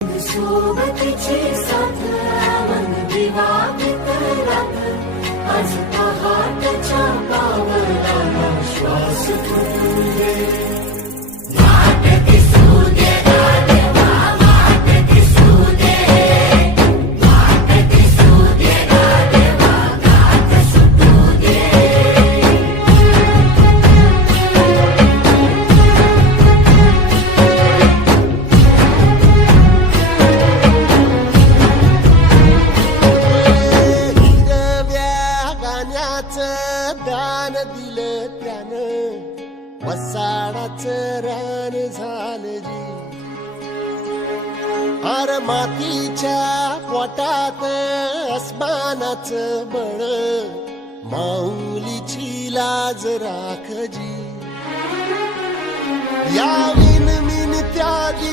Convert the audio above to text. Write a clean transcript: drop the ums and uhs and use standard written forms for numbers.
सोबतीची साथ मन दिवाळीत रात आज पहाटच्या पावलाला श्वास फुटू दे वाट दिसू दे गाढवा वाट दिसू दे वाट दिसू दे गाढवा गात सुटू दे दान दिलं त्यानं वसाडाचं रान झालं जी अर मातीच्या पोटात अस्मानाचं बळ माऊलीची लाज राखजी या विन त्यागी